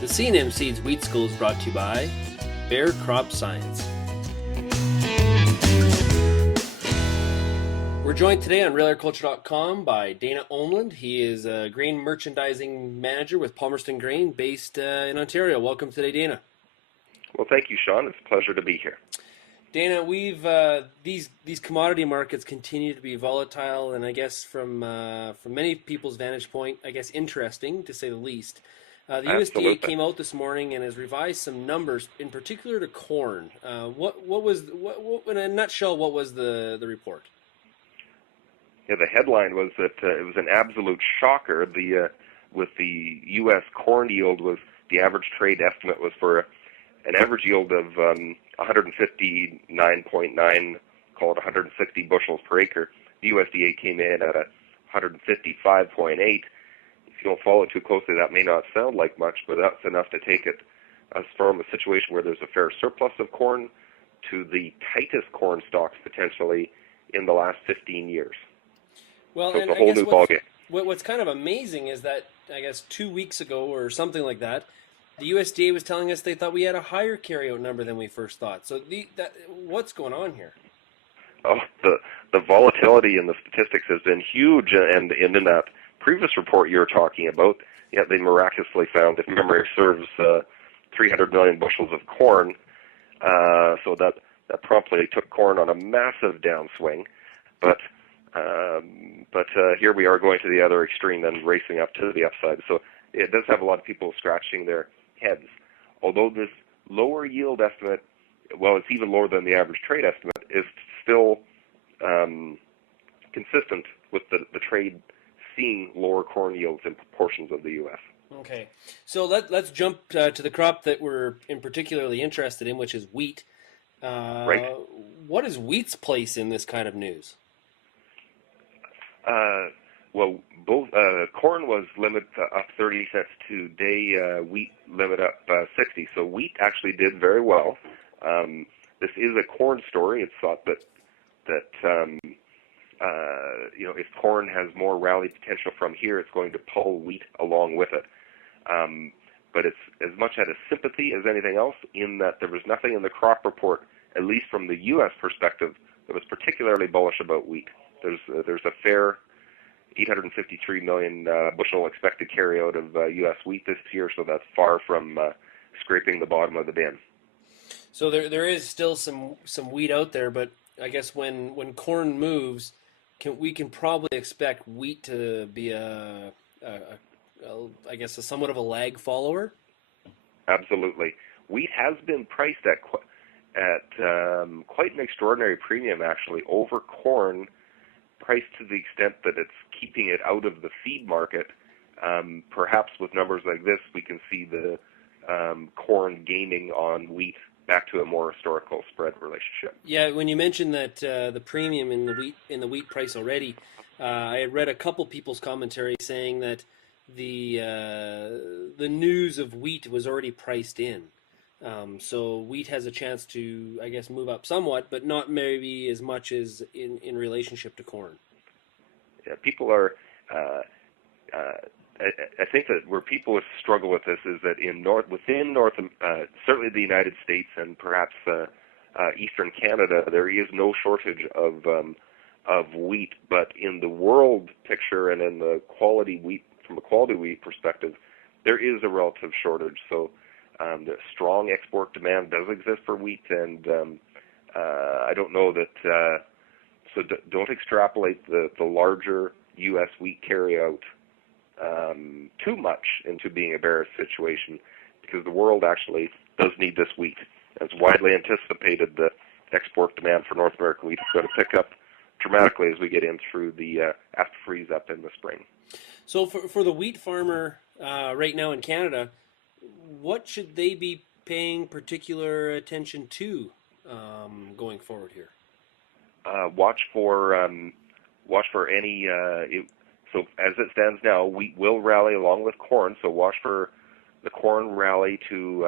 The C&M Seeds Wheat School is brought to you by Bear Crop Science. We're joined today on RailAgriculture.com by Dana Omland. He is a grain merchandising manager with Plamerston Grain based in Ontario. Welcome today, Dana. Well, thank you, Sean. It's a pleasure to be here. Dana, we've these commodity markets continue to be volatile, and I guess from many people's vantage point, I guess interesting to say the least. The USDA came out this morning and has revised some numbers, in particular to corn. What in a nutshell? What was the report? Yeah, the headline was that it was an absolute shocker. With the U.S. corn yield, was the average trade estimate was for an average yield of 159.9, call it 160 bushels per acre. The USDA came in at 155.8. If you don't follow it too closely, that may not sound like much, but that's enough to take it us from a situation where there's a fair surplus of corn to the tightest corn stocks potentially in the last 15 years. Well, so and it's a whole new ballgame. What's kind of amazing is that, I guess 2 weeks ago or something like that, the USDA was telling us they thought we had a higher carryout number than we first thought. So what's going on here? Oh, the volatility in the statistics has been huge, and in that previous report you were talking about, yeah, they miraculously found, if memory serves, 300 million bushels of corn. So that promptly took corn on a massive downswing. But here we are going to the other extreme and racing up to the upside. So it does have a lot of people scratching their heads. Although this lower yield estimate, well, it's even lower than the average trade estimate, is still consistent with the trade seeing lower corn yields in portions of the U.S. Okay, so let's jump to the crop that we're particularly interested in, which is wheat. Right. What is wheat's place in this kind of news? Well, both corn was limited up 30 cents today. Wheat limit up 60. So wheat actually did very well. This is a corn story. It's thought that if corn has more rally potential from here, it's going to pull wheat along with it. But it's as much out of sympathy as anything else, in that there was nothing in the crop report, at least from the U.S. perspective, that was particularly bullish about wheat. There's a fair 853 million bushel expected carryout of U.S. wheat this year, so that's far from scraping the bottom of the bin. So there is still some wheat out there, but I guess when corn moves, we can probably expect wheat to be a somewhat of a lag follower. Absolutely, wheat has been priced at quite an extraordinary premium, actually, over corn, priced to the extent that it's keeping it out of the feed market. Perhaps with numbers like this, we can see the corn gaining on wheat back to a more historical spread relationship. Yeah, when you mentioned that the premium in the wheat price already, I had read a couple people's commentary saying that the news of wheat was already priced in. So wheat has a chance to, I guess, move up somewhat, but not maybe as much as in relationship to corn. Yeah, people are. I think that where people struggle with this is that certainly the United States and perhaps Eastern Canada, there is no shortage of wheat, but in the world picture and in the quality wheat, from a quality wheat perspective, there is a relative shortage. So the strong export demand does exist for wheat, and I don't know that. So don't extrapolate the larger U.S. wheat carryout too much into being a bearish situation, because the world actually does need this wheat. It's widely anticipated that export demand for North American wheat is going to pick up dramatically as we get in through the after freeze up in the spring. So for the wheat farmer right now in Canada, what should they be paying particular attention to going forward here? Watch for any. So as it stands now, wheat will rally along with corn. So watch for the corn rally to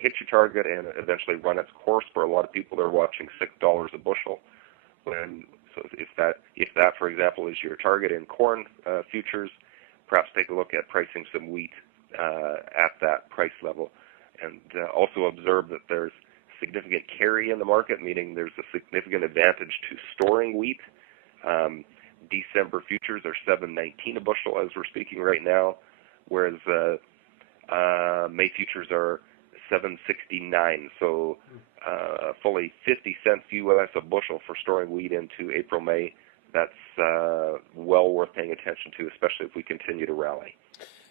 hit your target and eventually run its course. For a lot of people, they're watching $6 a bushel. So if that, for example, is your target in corn futures, perhaps take a look at pricing some wheat at that price level. And also observe that there's significant carry in the market, meaning there's a significant advantage to storing wheat. December futures are $7.19 a bushel as we're speaking right now, whereas May futures are $7.69. So fully 50 cents US a bushel for storing wheat into April, May. That's well worth paying attention to, especially if we continue to rally.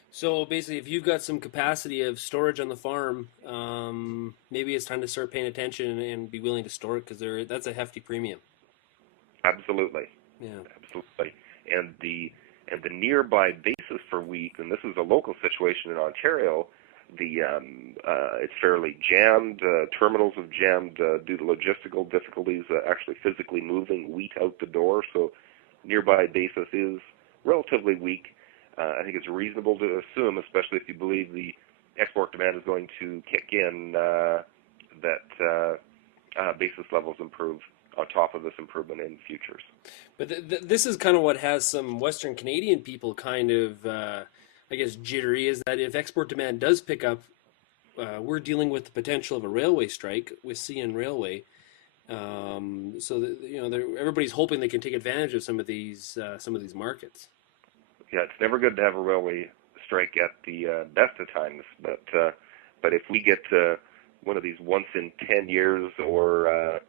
So basically, if you've got some capacity of storage on the farm, maybe it's time to start paying attention and be willing to store it, because that's a hefty premium. Absolutely. Yeah. Absolutely. And the nearby basis for wheat, and this is a local situation in Ontario, it's fairly jammed. Terminals have jammed due to logistical difficulties, actually physically moving wheat out the door. So nearby basis is relatively weak. I think it's reasonable to assume, especially if you believe the export demand is going to kick in, that basis levels improve on top of this improvement in futures. But this is kind of what has some Western Canadian people kind of, I guess, jittery, is that if export demand does pick up, we're dealing with the potential of a railway strike with CN Railway. So that, everybody's hoping they can take advantage of some of these markets. Yeah, it's never good to have a railway strike at the best of times, but if we get one of these once in 10 years or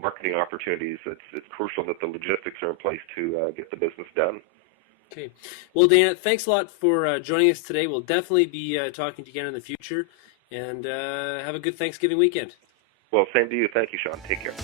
marketing opportunities, it's crucial that the logistics are in place to get the business done. Okay. Well, Dana, thanks a lot for joining us today. We'll definitely be talking to you again in the future, and have a good Thanksgiving weekend. Well, same to you. Thank you, Sean. Take care.